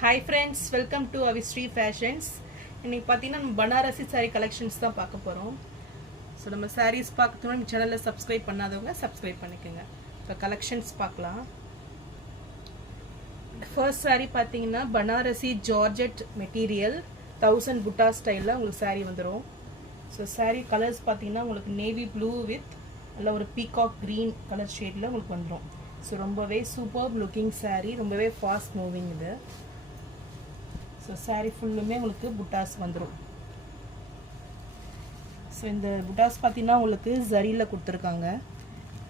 Hi friends, welcome to Avistry Fashions. இன்னைக்கு பார்த்தீங்கன்னா நம்ம பனாரசி saree collections தான் பார்க்க போகிறோம். ஸோ நம்ம sarees பார்க்கறதுக்கு நம்ம சேனலில் சப்ஸ்கிரைப் பண்ணாதவங்க சப்ஸ்கிரைப் பண்ணிக்கோங்க. இப்போ கலெக்ஷன்ஸ் பார்க்கலாம். ஃபர்ஸ்ட் saree பார்த்தீங்கன்னா பனாரசி ஜார்ஜெட் மெட்டீரியல் 1000 புட்டா ஸ்டைலில் உங்களுக்கு saree வந்துடும். ஸோ saree கலர்ஸ் பார்த்தீங்கன்னா உங்களுக்கு நேவி ப்ளூ வித் நல்ல ஒரு பீகாக் க்ரீன் கலர் ஷேடில் உங்களுக்கு வந்துடும். ஸோ ரொம்பவே சூப்பர் லுக்கிங் saree, ரொம்பவே ஃபாஸ்ட் மூவிங் இது. ஸோ saree ஃபுல்லுமே உங்களுக்கு புட்டாஸ் வந்துடும். ஸோ இந்த புட்டாஸ் பார்த்தீங்கன்னா உங்களுக்கு ஜரியில் கொடுத்துருக்காங்க.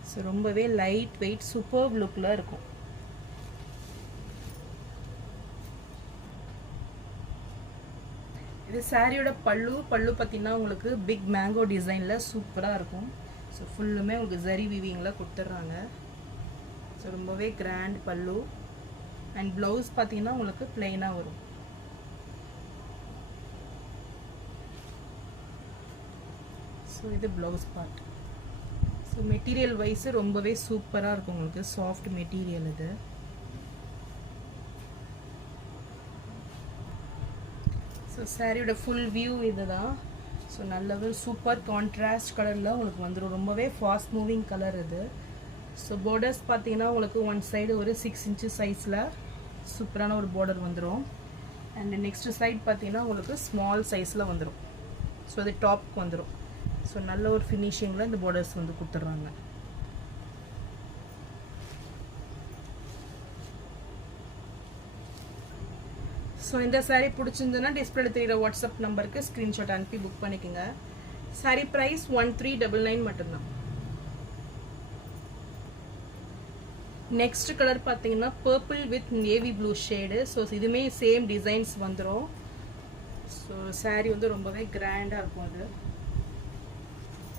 ஸோ ரொம்பவே லைட் வெயிட் சூப்பர் லுக்கில் இருக்கும். இது சாரியோட பல்லு பார்த்தீங்கன்னா உங்களுக்கு பிக் மேங்கோ டிசைனில் சூப்பராக இருக்கும். ஸோ ஃபுல்லுமே உங்களுக்கு ஜரி வீவிங்கில் கொடுத்துட்றாங்க. ஸோ ரொம்பவே கிராண்ட் பல்லு. அண்ட் ப்ளவுஸ் பார்த்தீங்கன்னா உங்களுக்கு பிளெயினாக வரும். ஸோ இது blouse part. So material wise ரொம்பவே சூப்பராக இருக்கும், உங்களுக்கு சாஃப்ட் மெட்டீரியல் இது. ஸோ சாரியோட ஃபுல் வியூ இது தான். ஸோ நல்லவே சூப்பர் கான்ட்ராஸ்ட் கலரில் உங்களுக்கு வந்துடும். ரொம்பவே ஃபாஸ்ட் மூவிங் கலர் இது. ஸோ பார்டர்ஸ் பார்த்தீங்கன்னா உங்களுக்கு ஒன் சைடு ஒரு 6 inches சைஸில் சூப்பரான ஒரு பார்டர் வந்துடும். அண்ட் நெக்ஸ்ட் சைட் பார்த்தீங்கன்னா உங்களுக்கு ஸ்மால் சைஸில் வந்துடும். ஸோ அது டாப்க்கு வந்துடும். ஸோ நல்ல ஒரு ஃபினிஷிங்கில் இந்த பார்டர்ஸ் வந்து கொடுத்துட்றாங்க. ஸோ இந்த சாரீ பிடிச்சிருந்ததுன்னா டிஸ்பிளே தெரியுற வாட்ஸ்அப் நம்பருக்கு ஸ்க்ரீன்ஷாட் அனுப்பி புக் பண்ணிக்கோங்க. சாரீ ப்ரைஸ் 1399 மட்டும்தான். நெக்ஸ்ட் கலர் பார்த்தீங்கன்னா purple with navy blue shade. So இதுவுமே சேம் டிசைன்ஸ் வந்துடும். ஸோ சாரீ வந்து ரொம்பவே கிராண்டாக இருக்கும் அது.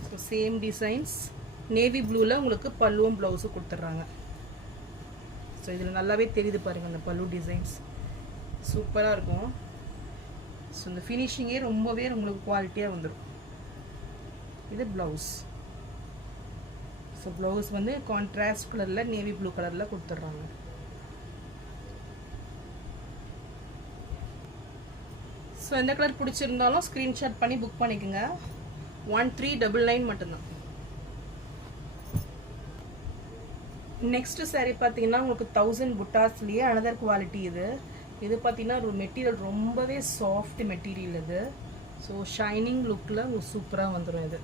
ஸோ சேம் டிசைன்ஸ் நேவி ப்ளூவில் உங்களுக்கு பல்லுவும் ப்ளவுஸும் கொடுத்துட்றாங்க. ஸோ இதில் நல்லாவே தெரியுது பாருங்கள் அந்த பல்லு டிசைன்ஸ் சூப்பராக இருக்கும். ஸோ இந்த ஃபினிஷிங்கே ரொம்பவே உங்களுக்கு குவாலிட்டியாக வந்துடும். இது ப்ளவுஸ். ஸோ ப்ளவுஸ் வந்து கான்ட்ராஸ்ட் கலரில் நேவி ப்ளூ கலரில் கொடுத்துட்றாங்க. ஸோ எந்த கலர் பிடிச்சிருந்தாலும் ஸ்க்ரீன்ஷாட் பண்ணி புக் பண்ணிக்கோங்க. 1399 மட்டும்தான். நெக்ஸ்ட் சாரீ பார்த்தீங்கன்னா உங்களுக்கு 1000 புட்டாஸ்லேயே அனதர் குவாலிட்டி இது. இது பார்த்தீங்கன்னா ஒரு மெட்டீரியல் ரொம்பவே சாஃப்ட் மெட்டீரியல் இது. ஸோ ஷைனிங் லுக்கில் உங்களுக்கு சூப்பராக வந்துடும் இது.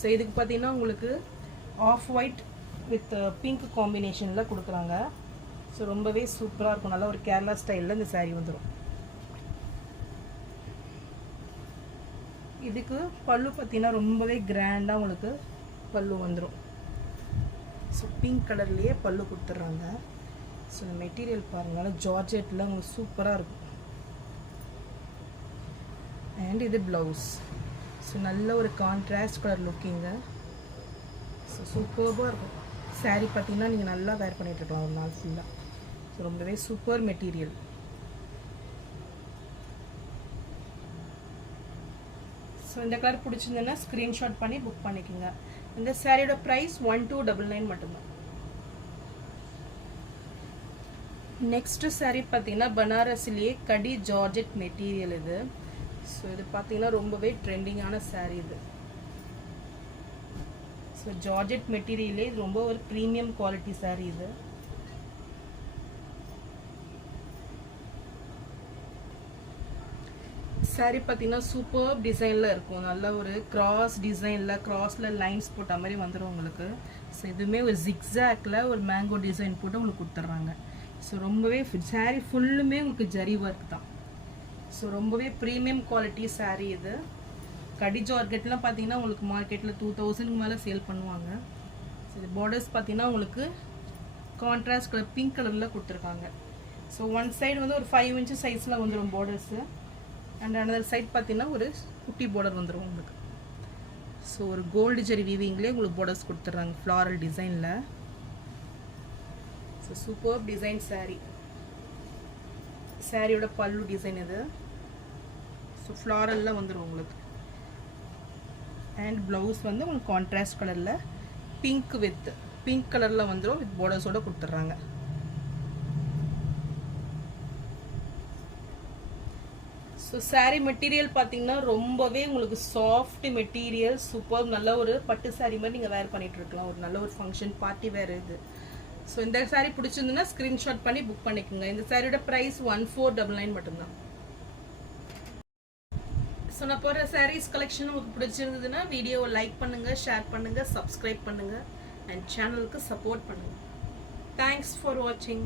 ஸோ இதுக்கு பார்த்தீங்கன்னா உங்களுக்கு ஆஃப் ஒயிட் வித் பிங்க் காம்பினேஷனில் கொடுக்குறாங்க. ஸோ ரொம்பவே சூப்பராக இருக்கும். நல்லா ஒரு கேரளா ஸ்டைலில் இந்த சாரீ வந்துடும். இதுக்கு பல்லு பார்த்தீங்கன்னா ரொம்பவே கிராண்டாக உங்களுக்கு பல்லு வந்துடும். ஸோ பிங்க் கலர்லேயே பல்லு கொடுத்துட்றாங்க. ஸோ இந்த மெட்டீரியல் பாருங்கள் ஜார்ஜெட்டில் உங்களுக்கு சூப்பராக இருக்கும். அண்ட் இது ப்ளவுஸ். ஸோ நல்ல ஒரு கான்ட்ராஸ்ட் கலர் லுக்கிங்க. ஸோ சூப்பராக இருக்கும். சாரீ பார்த்தீங்கன்னா நீங்கள் நல்லா வேர் பண்ணிகிட்ருக்கலாம் ஒரு நாள் ஃபுல்லாக. ஸோ ரொம்பவே சூப்பர் மெட்டீரியல். ஸோ இந்த கலர் பிடிச்சிருந்ததுன்னா ஸ்க்ரீன்ஷாட் பண்ணி புக் பண்ணிக்கோங்க. இந்த சாரியோட ப்ரைஸ் 1299 மட்டும்தான். நெக்ஸ்ட் சாரீ பார்த்தீங்கன்னா பனாரசிலேயே கடி ஜார்ஜெட் மெட்டீரியல் இது. ஸோ இது பார்த்தீங்கன்னா ரொம்பவே ட்ரெண்டிங்கான சாரீ இது. ஸோ ஜார்ஜெட் மெட்டீரியலே இது ரொம்ப ஒரு ப்ரீமியம் குவாலிட்டி சாரீ இது. சாரீ பார்த்தீங்கன்னா சூப்பர் டிசைனில் இருக்கும். நல்ல ஒரு கிராஸ் டிசைனில் கிராஸில் லைன்ஸ் போட்ட மாதிரி வந்துடும் உங்களுக்கு. ஸோ இதுவுமே ஒரு ஜிக்ஸாக்ல ஒரு மேங்கோ டிசைன் போட்டு உங்களுக்கு கொடுத்துட்றாங்க. ஸோ ரொம்பவே சாரீ ஃபுல்லுமே உங்களுக்கு ஜரி ஒர்க் தான். ஸோ ரொம்பவே ப்ரீமியம் குவாலிட்டி சாரீ இது. கடி ஜார்ஜெட்லாம் பார்த்தீங்கன்னா உங்களுக்கு மார்க்கெட்டில் 2000 மேலே சேல் பண்ணுவாங்க. ஸோ இது பார்டர்ஸ் பார்த்தீங்கன்னா உங்களுக்கு கான்ட்ராஸ்ட் கலர் பிங்க் கலரில் கொடுத்துருக்காங்க. ஸோ ஒன் சைடு வந்து ஒரு 5 inches சைஸில் வந்துடும் பார்டர்ஸு. அண்ட் அனதர் சைட் பார்த்தீங்கன்னா ஒரு குட்டி பார்டர் வந்துடும் உங்களுக்கு. ஸோ ஒரு கோல்டு ஜெரி வீவிங்லேயே உங்களுக்கு பார்டர்ஸ் கொடுத்துட்றாங்க ஃப்ளாரல் டிசைனில். So super design sari. சாரியோட பல்லு டிசைன் இது. ஸோ ஃப்ளாரலில் வந்துடும் உங்களுக்கு. அண்ட் ப்ளவுஸ் வந்து உங்களுக்கு கான்ட்ராஸ்ட் கலரில் பிங்க் வித் பிங்க் கலரில் வந்துடும் வித் பார்டர்ஸோடு கொடுத்துட்றாங்க. ஸோ saree மெட்டீரியல் பார்த்தீங்கன்னா ரொம்பவே உங்களுக்கு சாஃப்ட் மெட்டீரியல், சூப்பர். நல்ல ஒரு பட்டு saree மாதிரி நீங்கள் வேர் பண்ணிட்டு இருக்கலாம். ஒரு நல்ல ஒரு ஃபங்க்ஷன் பார்ட்டி வேர் இது. ஸோ இந்த saree பிடிச்சிருந்துன்னா ஸ்க்ரீன்ஷாட் பண்ணி புக் பண்ணிக்கோங்க. இந்த சாரியோட ப்ரைஸ் 1499 மட்டும்தான். ஸோ நான் போகிற sarees கலெக்ஷன் உங்களுக்கு பிடிச்சிருந்ததுன்னா வீடியோவை லைக் பண்ணுங்கள், ஷேர் பண்ணுங்கள், சப்ஸ்கிரைப் பண்ணுங்கள் அண்ட் சேனலுக்கு சப்போர்ட் பண்ணுங்கள். தேங்க்ஸ் ஃபார் வாட்சிங்.